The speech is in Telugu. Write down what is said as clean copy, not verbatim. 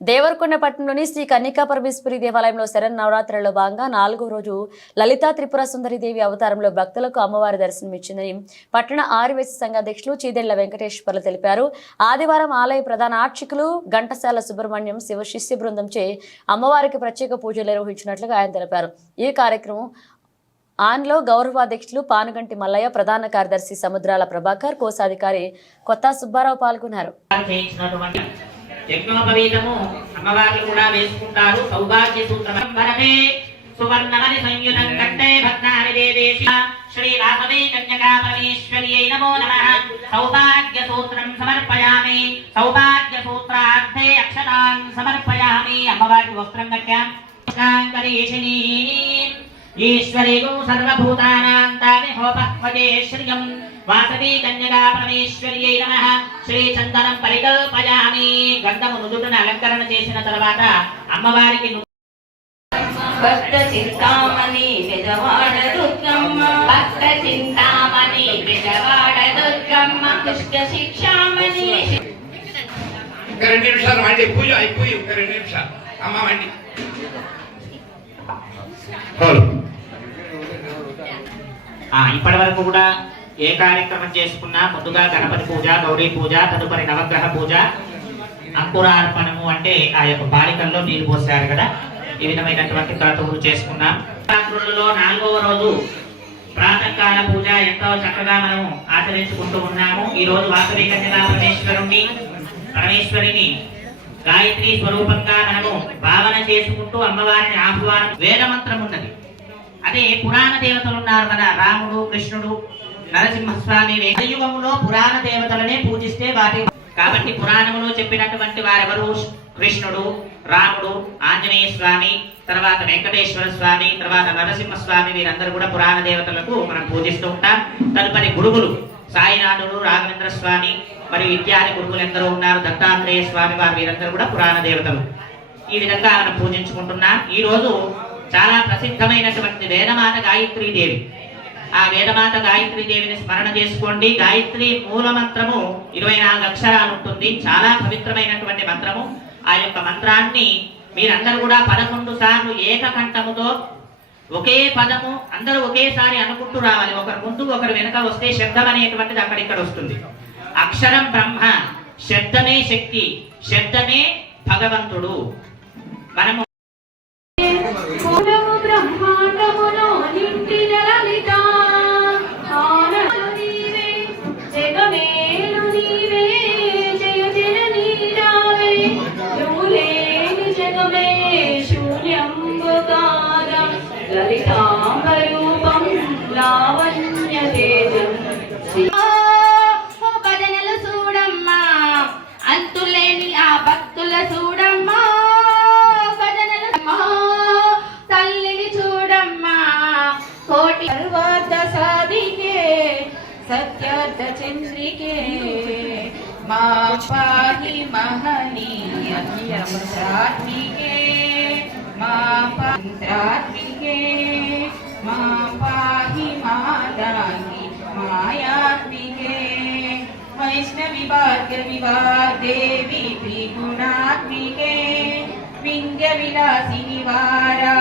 దేవరకొండపట్నంలోని శ్రీ కన్యకా పరమేశ్వరి దేవాలయంలో శరన్నవరాత్రులలో భాగంగా 4వ రోజు లలితా త్రిపుర సుందరి దేవి అవతారంలో భక్తులకు అమ్మవారి దర్శనమిచ్చిందని పట్టణ ఆర్యవేశ సంఘ అధ్యక్షులు చీదెళ్ల వెంకటేశ్వర్లు తెలిపారు. ఆదివారం ఆలయ ప్రధాన అర్చకులు ఘంటసాల సుబ్రహ్మణ్యం శివ శిష్య బృందంచే అమ్మవారికి ప్రత్యేక పూజలు నిర్వహించినట్లుగా ఆయన తెలిపారు. ఈ కార్యక్రమం ఆన్లో గౌరవాధ్యక్షులు పానుగంటి మల్లయ్య, ప్రధాన కార్యదర్శి సముద్రాల ప్రభాకర్, కోశాధికారి కొత్త సుబ్బారావు పాల్గొన్నారు. యజ్ఞోపవీతము అమ్మవార్లు కూడా వేసుకుంటారు. సౌభాగ్య సూత్రం భరతే సువర్ణమణి సంయుతం కంఠే భద్రామి దేవేశ శ్రీ వాసవే కన్యకా పరమేశ్వర్యై నమో నమః. సౌభాగ్య సూత్రం సమర్పయామి. సౌభాగ్య సూత్రార్థే అక్షతాన్ సమర్పయామి. అమ్మవారికి వస్త్రం కట్టాం. కరీషిణీ ఈశ్వరీగో సర్వభూతానాం తామిహోపహ్వదే శ్రియం వాసవీ కన్యకా పరమేశ్వర్యై నమః. శ్రీ చందనం పరికల్పయామి. గంధము నుదుటను అలంకరణ చేసిన తర్వాత అమ్మవారికి భక్త చింతామణి బెజవాడ దుర్గమ్మ, భక్త చింతామణి బెజవాడ దుర్గమ్మ, దుష్ట శిక్షామణి. 2 నిమిషాలు వండి పూజ అయిపోయి 2 నిమిషాలు అమ్మ వండి. ఇప్పటి వరకు కూడా ఏ కార్యక్రమం చేసుకున్నా ముందుగా గణపతి పూజ, గౌరీ పూజ, తదుపరి నవగ్రహ పూజ, అంకురార్పణము అంటే ఆ యొక్క బాలికల్లో నీళ్లు పోసారు కదా, ఈ విధమైనటువంటి క్రతువులు చేసుకున్నాం. రాత్రులలో 4వ రోజు ప్రాతకాల పూజ ఎంతో చక్కగా మనం ఆచరించుకుంటూ ఉన్నాము. ఈ రోజు వాసవి కన్యకా పరమేశ్వరిని గాయత్రి స్వరూపంగా మనము భావన చేసుకుంటూ అమ్మవారిని ఆహ్వానం. వేద మంత్రం ఉన్నది. అదే పురాణ దేవతలు ఉన్నారు కదా, రాముడు, కృష్ణుడు, నరసింహస్వామి. కలియుగములో పురాణ దేవతలనే పూజిస్తే వాటి కాబట్టి పురాణములో చెప్పినటువంటి వారెవరు? కృష్ణుడు, రాముడు, ఆంజనేయ స్వామి, తర్వాత వెంకటేశ్వర స్వామి, తర్వాత నరసింహస్వామి. వీరందరూ కూడా పురాణ దేవతలకు మనం పూజిస్తూ ఉంటాం. తదుపరి గురువులు సాయినాథుడు, రాఘవేంద్ర స్వామి మరియు ఇత్యాది గురువులు ఎందరో ఉన్నారు. దత్తాత్రేయ స్వామి వారు, వీరందరూ కూడా పురాణ దేవతలు. ఈ విధంగా మనం పూజించుకుంటున్నాం. ఈ రోజు చాలా ప్రసిద్ధమైనటువంటి వేదమాత గాయత్రీ దేవి. ఆ వేదమాత గాయత్రీ దేవిని స్మరణ చేసుకోండి. గాయత్రి మూల మంత్రము 24 అక్షరాలు ఉంటుంది. చాలా పవిత్రమైనటువంటి మంత్రము. ఆ యొక్క మంత్రాన్ని మీరందరూ కూడా 11 సార్లు ఏకకంఠముతో ఒకే పదము అందరూ ఒకేసారి అనుకుంటూ రావాలి. ఒకరు ముందు ఒకరు వెనుక వస్తే శబ్దం అనేటువంటిది అక్కడిక్కడ వస్తుంది. అక్షరం బ్రహ్మ, శబ్దమే శక్తి, శబ్దమే భగవంతుడు. మనము లలితాంబరూపం లావణ్య తేజం భజనలు చూడమ్మా, అంతులేని ఆ భక్తుల చూడమ్మా. భజనలు తల్లిని చూడమ్మా, కోటి సర్వార్థ సాధికే సత్యార్థ చంద్రికే. మా పాహి మహనీయ మంత్రాత్మికే, మా మంత్రాత్మికే, మా పాహి మాదాకి మాయాత్మికే. వైష్ణవి భార్గవి వాగ్దేవి త్రిగుణాత్మికే, వింధ్య విలాసిని వారా.